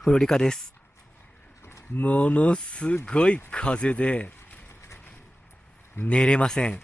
フロリカです。ものすごい風で寝れません。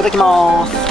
いただきます。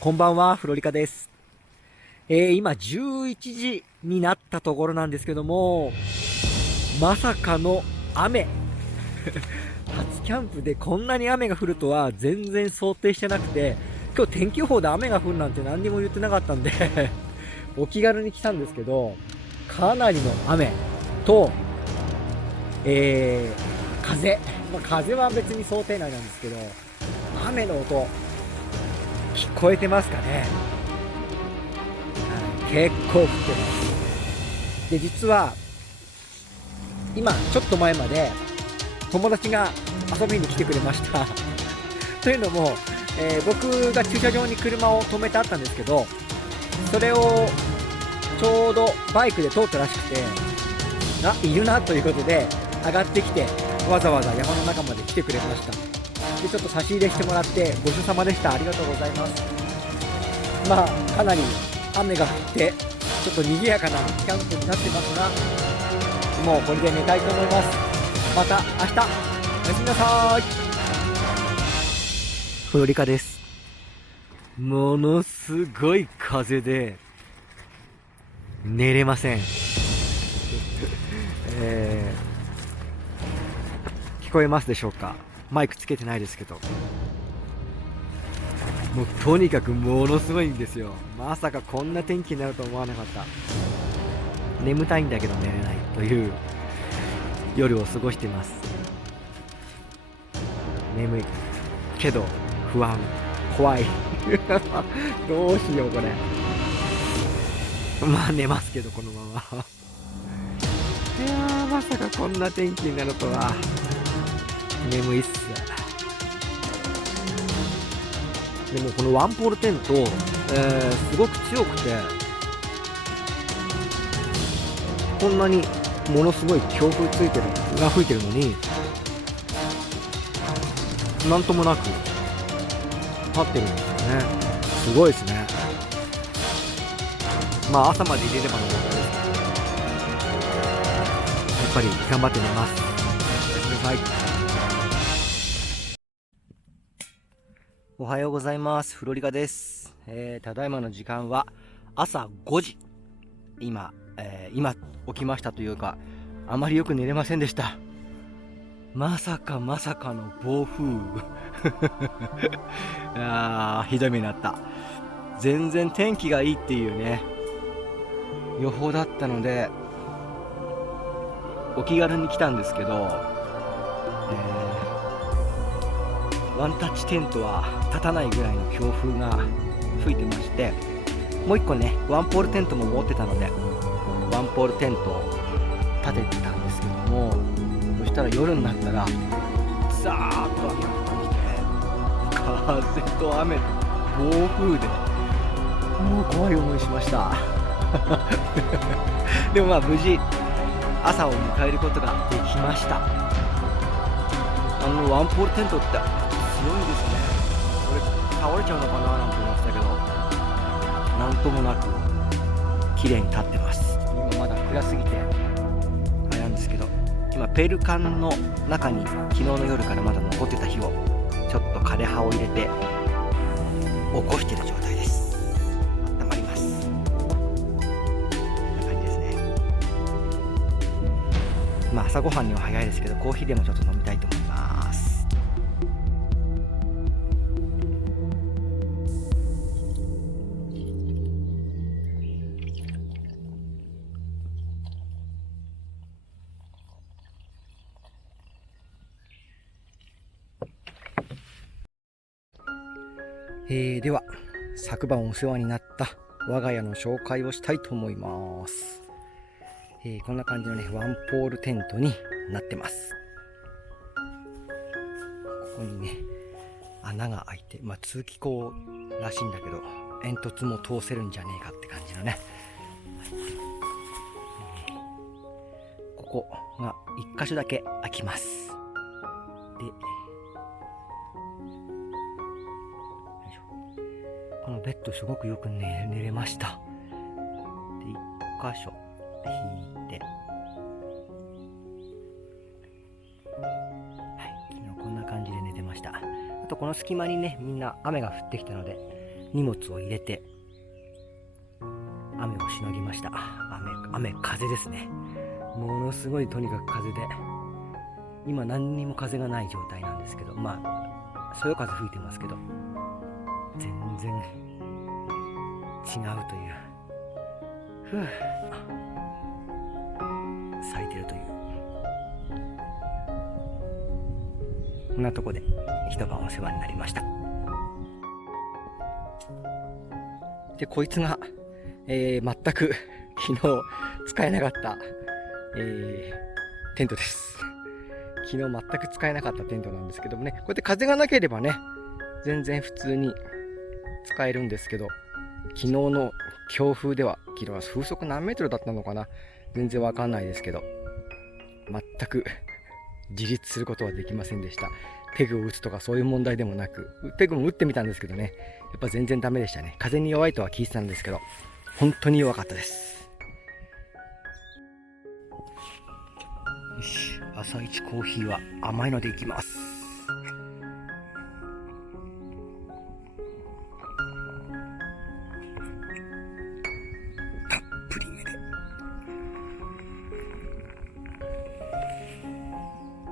こんばんは、フロリカです。今11時になったところなんですけども、まさかの雨。初キャンプでこんなに雨が降るとは全然想定してなくて、今日天気予報で雨が降るなんて何にも言ってなかったんでお気軽に来たんですけど、かなりの雨と、風。風は別に想定内なんですけど、雨の音、聞こえてますかね。結構降ってます。で、実は、今、ちょっと前まで、友達が遊びに来てくれました。というのも、僕が駐車場に車を止めてあったんですけど、それをちょうどバイクで通ったらしくて、いるなということで、上がってきて、わざわざ山の中まで来てくれました。で、ちょっと差し入れしてもらって、ごちそうさまでした。ありがとうございます。まあ、かなり雨が降って、ちょっと賑やかなキャンプになってますが、もうこれで寝たいと思います。また明日、おやすみなさーい。フロリカです。ものすごい風で、寝れません。聞こえますでしょうか。マイクつけてないですけど。もうとにかくものすごいんですよ。まさかこんな天気になると思わなかった。眠たいんだけど寝れないという夜を過ごしています。眠いけど不安、怖いどうしようこれ。まあ寝ますけどこのままいやー、まさかこんな天気になるとは。眠いっす。でもこのワンポールテント、すごく強くて、こんなにものすごい強風ついてるが吹いてるのに、なんともなく立ってるんですよね。すごいですね。まあ朝まで入れればの問題ですけど、やっぱり頑張って寝ます。おやすみなさい。おはようございます。フロリカです。ただいまの時間は朝5時。今起きましたというか、あまりよく寝れませんでした。まさかの暴風ひどい目になった。全然天気がいいっていうね予報だったので、お気軽に来たんですけど、ワンタッチテントは立たないぐらいの強風が吹いてまして、もう一個ねワンポールテントも持ってたので、ワンポールテントを立ててたんですけども、そしたら夜になったらザーッと雨が降ってきて、風と雨と暴風でもう怖い思いしましたでもまあ無事朝を迎えることができました。ワンポールテントって強いんですね。これ倒れちゃうのかななんて思ってたけど、なんともなく綺麗に立ってます。今まだ暗すぎてあれなんですけど、今ペルカンの中に昨日の夜からまだ残ってた火をちょっと枯葉を入れて起こしている状態です。温まります。こんな感じですね。まあ朝ごはんには早いですけど、コーヒーでもちょっと飲みたいと思います。では昨晩お世話になった我が家の紹介をしたいと思います。こんな感じのねワンポールテントになってます。ここにね穴が開いて、通気口らしいんだけど、煙突も通せるんじゃねえかって感じのね、ここが1箇所だけ開きます。で、このベッドすごくよく寝れました。で、1箇所引いて、昨日こんな感じで寝てました。あとこの隙間にね、みんな雨が降ってきたので荷物を入れて雨をしのぎました。雨風ですね。ものすごいとにかく風で、今何にも風がない状態なんですけど、そよ風吹いてますけど全然違うという、咲いてるという、こんなとこで一晩お世話になりました。で、こいつが、全く昨日使えなかった、テントです。昨日全く使えなかったテントなんですけどもね、こうやって風がなければね全然普通に使えるんですけど、昨日の強風では、昨日は風速何メートルだったのかな、全然わかんないですけど、全く自立することはできませんでした。ペグを打つとかそういう問題でもなく、ペグも打ってみたんですけどね、やっぱ全然ダメでしたね。風に弱いとは聞いてたんですけど、本当に弱かったです。よし、朝一コーヒーは甘いのでいきます。たっぷりめで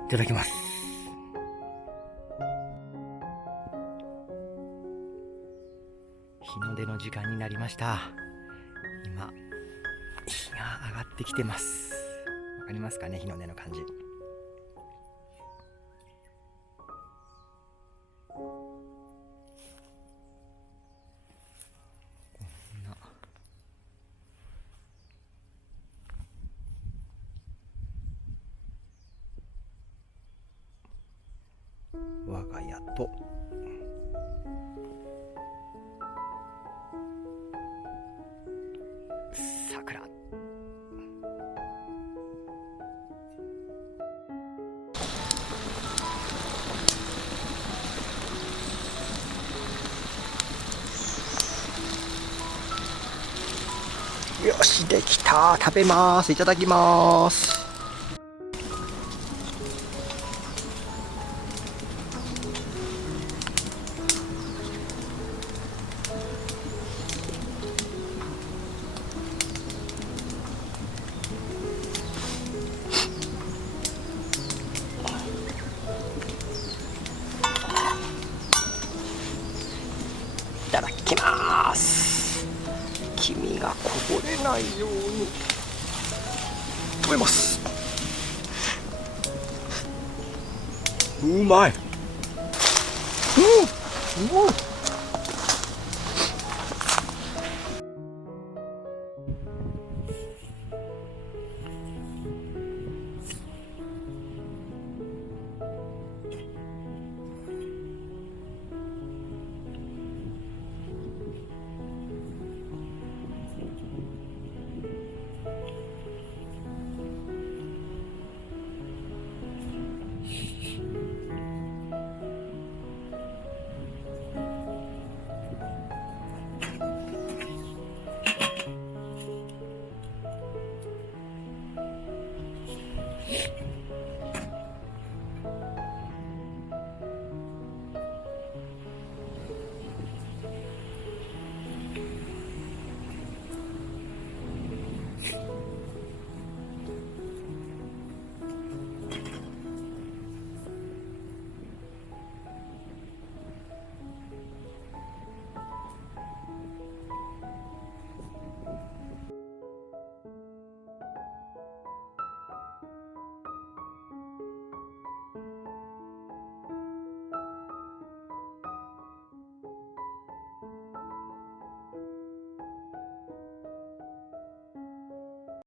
いただきます。日の出の時間になりました。今日が上がってきてます。わかりますかね、日の出の感じ。我が家とよし、できた。食べます。いただきます。いただきます。黄身がこぼれないように食べます。うまい。うん、